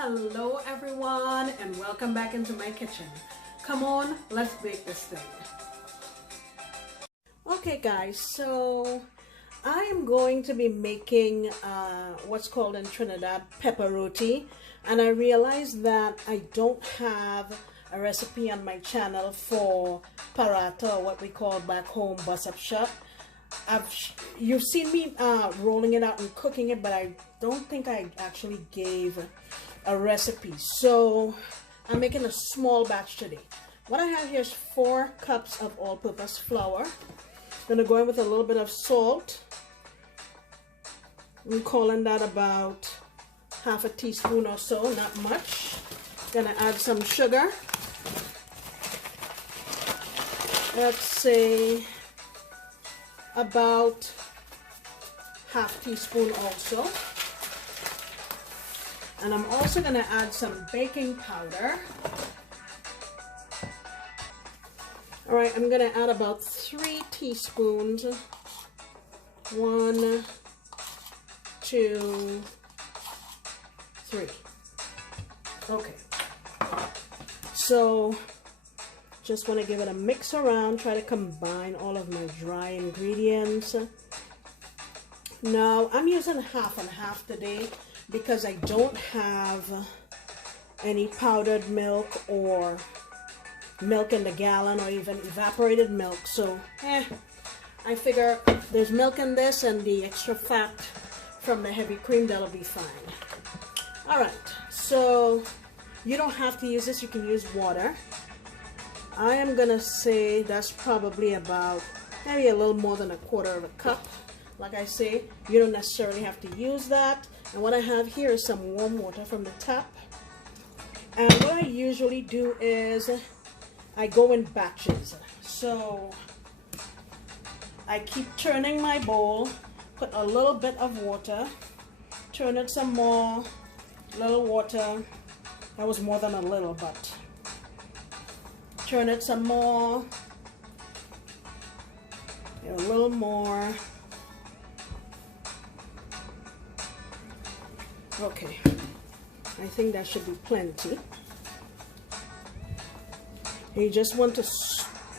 Hello everyone and welcome back into my kitchen. Come on, let's bake this thing. Okay guys, so I am going to be making what's called in Trinidad pepper roti, and I realized that I don't have a recipe on my channel for paratha, or what we call back home bus up shop. You've seen me rolling it out and cooking it, but I don't think I actually gave a recipe, so I'm making a small batch today. What I have here is 4 cups of all-purpose flour. I'm gonna go in with a little bit of salt. I'm calling that about half a teaspoon or so, not much. Gonna add some sugar. Let's say about half teaspoon also. And I'm also going to add some baking powder. All right, I'm going to add about 3 teaspoons. 1, 2, 3. Okay. So just want to give it a mix around, try to combine all of my dry ingredients. Now I'm using half and half today, because I don't have any powdered milk or milk in the gallon or even evaporated milk. So I figure there's milk in this and the extra fat from the heavy cream, that'll be fine. All right, so you don't have to use this, you can use water. I am gonna say that's probably about maybe a little more than 1/4 of a cup. Like I say, you don't necessarily have to use that. And what I have here is some warm water from the tap. And what I usually do is I go in batches. So I keep turning my bowl, put a little bit of water, turn it some more, little water. That was more than a little, but turn it some more, a little more. Okay, I think that should be plenty. You just want to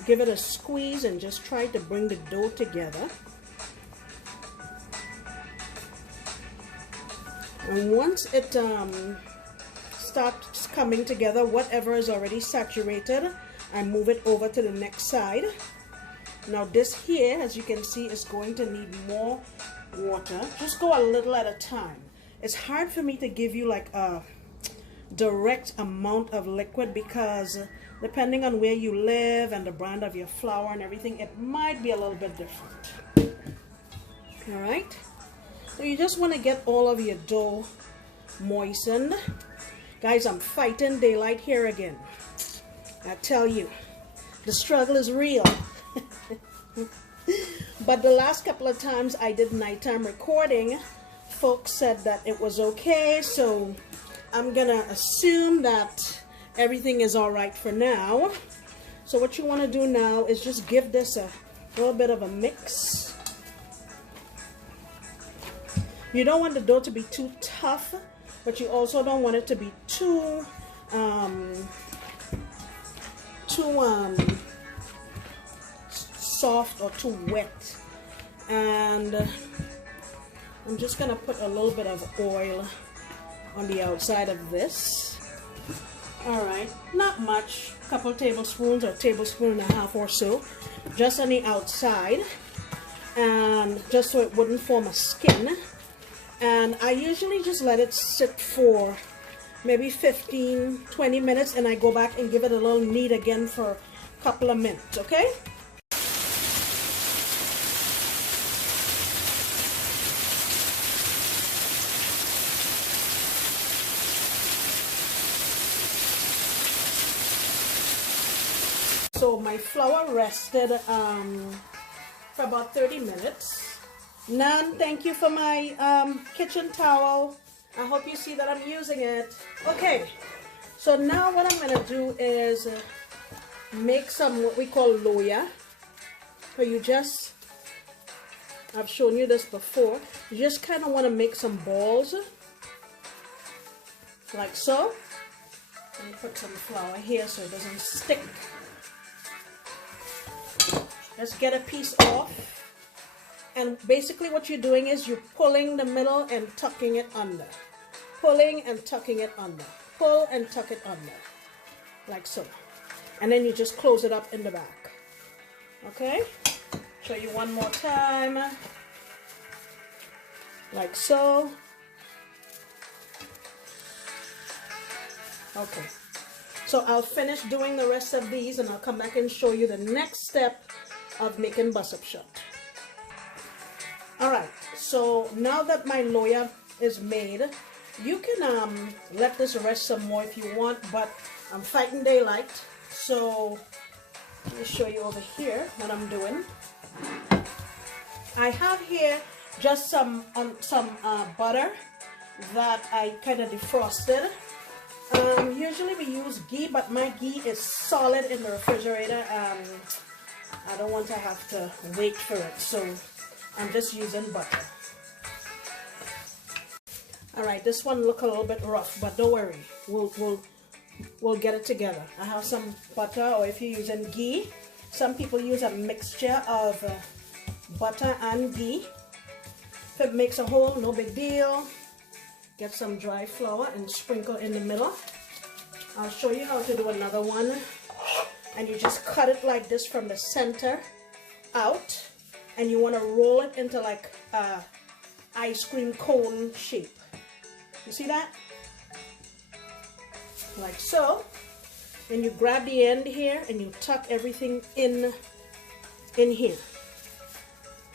give it a squeeze and just try to bring the dough together. And once it starts coming together, whatever is already saturated, I move it over to the next side. Now this here, as you can see, is going to need more water. Just go a little at a time. It's hard for me to give you like a direct amount of liquid, because depending on where you live and the brand of your flour and everything, it might be a little bit different. All right, so you just want to get all of your dough moistened. Guys, I'm fighting daylight here again. I tell you, the struggle is real. But the last couple of times I did nighttime recording, folks said that it was okay, so I'm gonna assume that everything is all right for now. So what you want to do now is just give this a little bit of a mix. You don't want the dough to be too tough, but you also don't want it to be too soft or too wet. And I'm just gonna put a little bit of oil on the outside of this. All right, not much, a couple tablespoons or tablespoon and a half or so, just on the outside, and just so it wouldn't form a skin. And I usually just let it sit for maybe 15-20 minutes, and I go back and give it a little knead again for a couple of minutes, okay? So my flour rested for about 30 minutes. Nan, thank you for my kitchen towel. I hope you see that I'm using it. Okay, so now what I'm gonna do is make some what we call loya. So you just, I've shown you this before, you just kind of want to make some balls. like so. Let me put some flour here so it doesn't stick. Just get a piece off. And basically what you're doing is you're pulling the middle and tucking it under. Pulling and tucking it under. Pull and tuck it under. Like so. And then you just close it up in the back. Okay? Show you one more time. Like so. Okay. So I'll finish doing the rest of these and I'll come back and show you the next step of making bus-up shot. Alright, so now that my loya is made, you can let this rest some more if you want, but I'm fighting daylight, so let me show you over here what I'm doing. I have here just some butter that I kind of defrosted. Usually we use ghee, but my ghee is solid in the refrigerator. I don't want to have to wait for it, so I'm just using butter. Alright, this one look a little bit rough, but don't worry, we'll get it together. I have some butter, or if you're using ghee, some people use a mixture of butter and ghee. If it makes a hole, no big deal. Get some dry flour and sprinkle in the middle. I'll show you how to do another one. And you just cut it like this from the center out. And you want to roll it into like a ice cream cone shape. You see that? Like so. And you grab the end here and you tuck everything in here.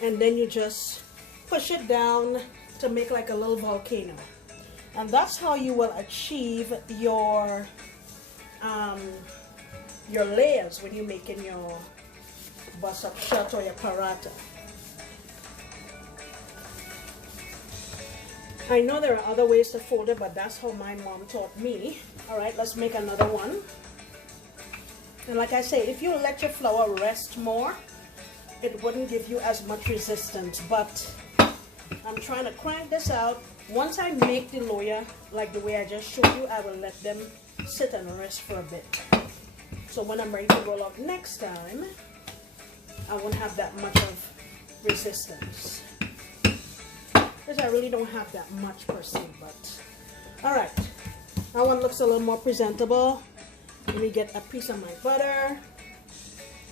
And then you just push it down to make like a little volcano. And that's how you will achieve your layers when you're making your bus-up shot or your paratha. I know there are other ways to fold it, but that's how my mom taught me. Alright, let's make another one. And like I say, if you let your flour rest more, it wouldn't give you as much resistance. But I'm trying to crank this out. Once I make the loya, like the way I just showed you, I will let them sit and rest for a bit. So when I'm ready to roll out next time, I won't have that much of resistance. Because I really don't have that much per se, but alright. That one looks a little more presentable. Let me get a piece of my butter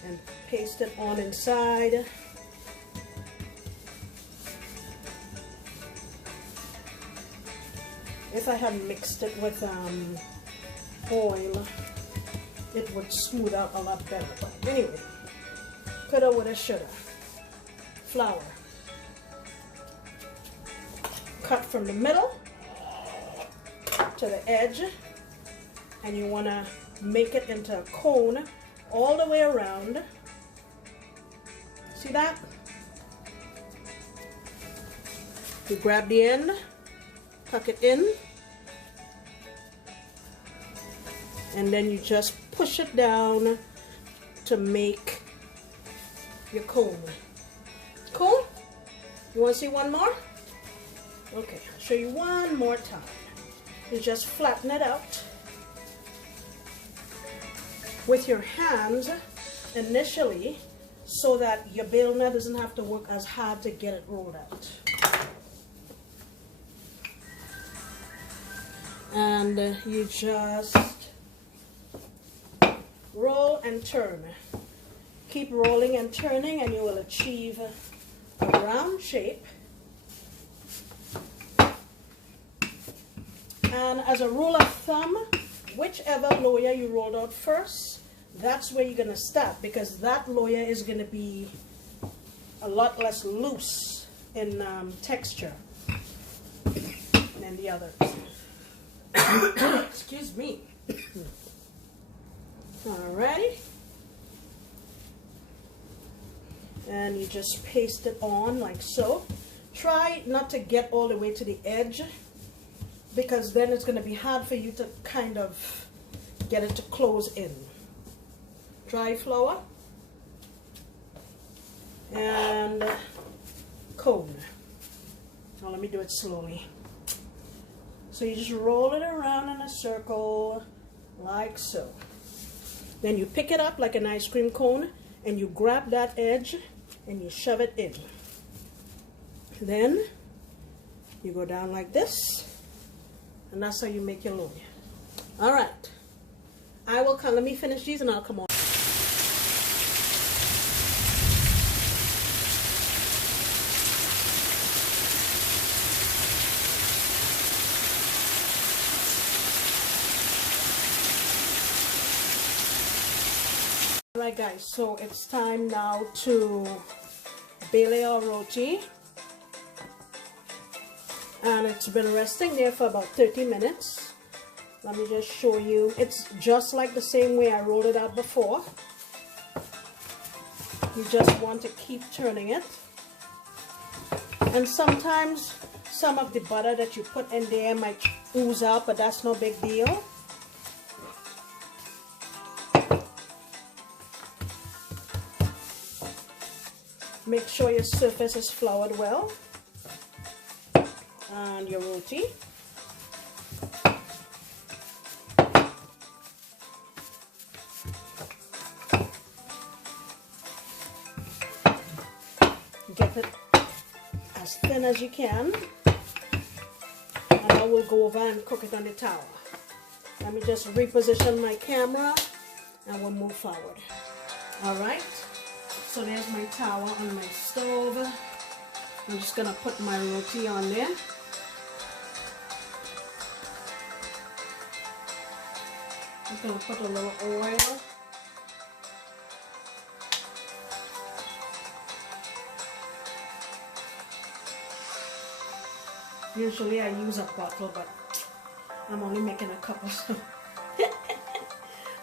and paste it on inside. If I had mixed it with oil, it would smooth out a lot better. But anyway, coulda, woulda, shoulda. Flour. Cut from the middle to the edge, and you want to make it into a cone all the way around. See that? You grab the end, tuck it in, and then you just push it down to make your cone. Cool? You want to see one more? Okay, I'll show you one more time. You just flatten it out with your hands initially so that your bail nut doesn't have to work as hard to get it rolled out. And you just roll and turn. Keep rolling and turning and you will achieve a round shape. And as a rule of thumb, whichever loya you rolled out first, that's where you're going to start, because that loya is going to be a lot less loose in texture than the others. Excuse me. Alrighty. And you just paste it on like so. Try not to get all the way to the edge, because then it's going to be hard for you to kind of get it to close in. Dry flour and cone. Now let me do it slowly so So you just roll it around in a circle like so. Then you pick it up like an ice cream cone and you grab that edge and you shove it in. Then you go down like this, and that's how you make your loin. All right, I will come. Let me finish these and I'll come on. Alright guys, so it's time now to bale our roti, and it's been resting there for about 30 minutes. Let me just show you. It's just like the same way I rolled it out before. You just want to keep turning it, and sometimes some of the butter that you put in there might ooze out, but that's no big deal. Make sure your surface is floured well, and your roti. Get it as thin as you can, and I will go over and cook it on the tower. Let me just reposition my camera and we'll move forward. Alright. So there's my tower on my stove. I'm just going to put my roti on there. I'm going to put a little oil. Usually I use a bottle, but I'm only making a couple, so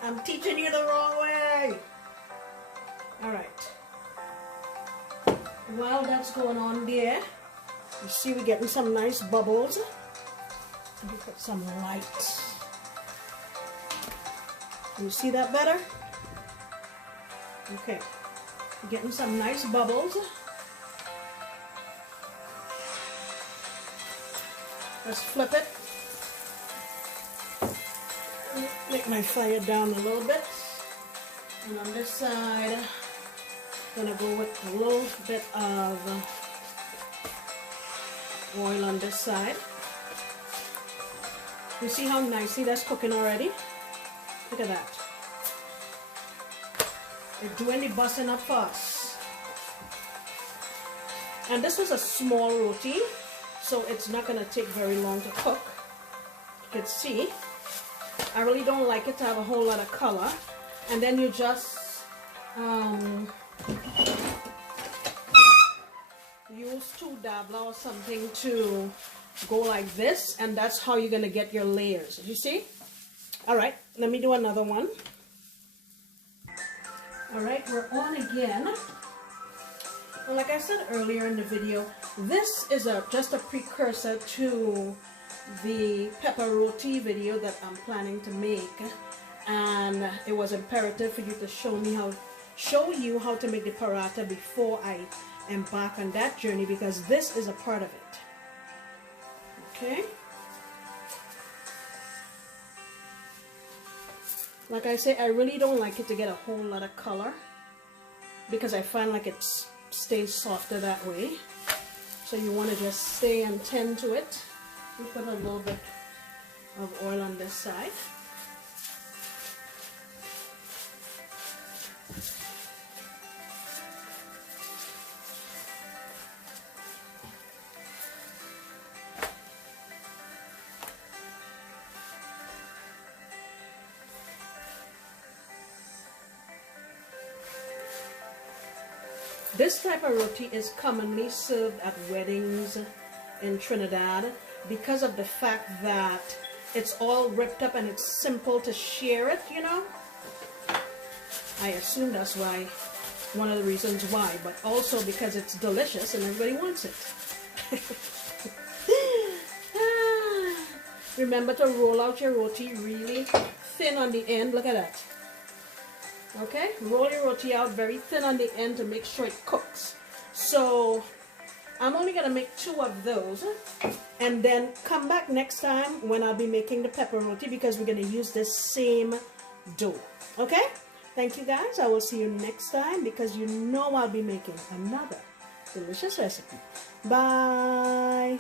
I'm teaching you the wrong way. Alright. While that's going on there, you see we're getting some nice bubbles. Let me put some light. Can you see that better? Okay. We're getting some nice bubbles. Let's flip it. Make my fire down a little bit. And on this side, I'm going to go with a little bit of oil on this side. You see how nicely that's cooking already? Look at that. It's doing the busting up fast. And this was a small roti, so it's not going to take very long to cook. You can see, I really don't like it to have a whole lot of color. And then you just use 2 dabla or something to go like this, and that's how you're going to get your layers. You see? Alright, let me do another one. Alright, we're on again. And like I said earlier in the video, this is just a precursor to the pepper roti video that I'm planning to make. And it was imperative for you to show you how to make the paratha before I embark on that journey, because this is a part of it. Okay. Like I say, I really don't like it to get a whole lot of color, because I find like it stays softer that way. So you want to just stay and tend to it. We put a little bit of oil on this side. This type of roti is commonly served at weddings in Trinidad because of the fact that it's all ripped up and it's simple to share it, you know. I assume that's why, one of the reasons why, but also because it's delicious and everybody wants it. Remember to roll out your roti really thin on the end. Look at that. Okay, roll your roti out very thin on the end to make sure it cooks. So I'm only gonna make 2 of those, and then come back next time when I'll be making the pepper roti, because we're gonna use the same dough. Okay? Thank you guys. I will see you next time, because you know I'll be making another delicious recipe. Bye.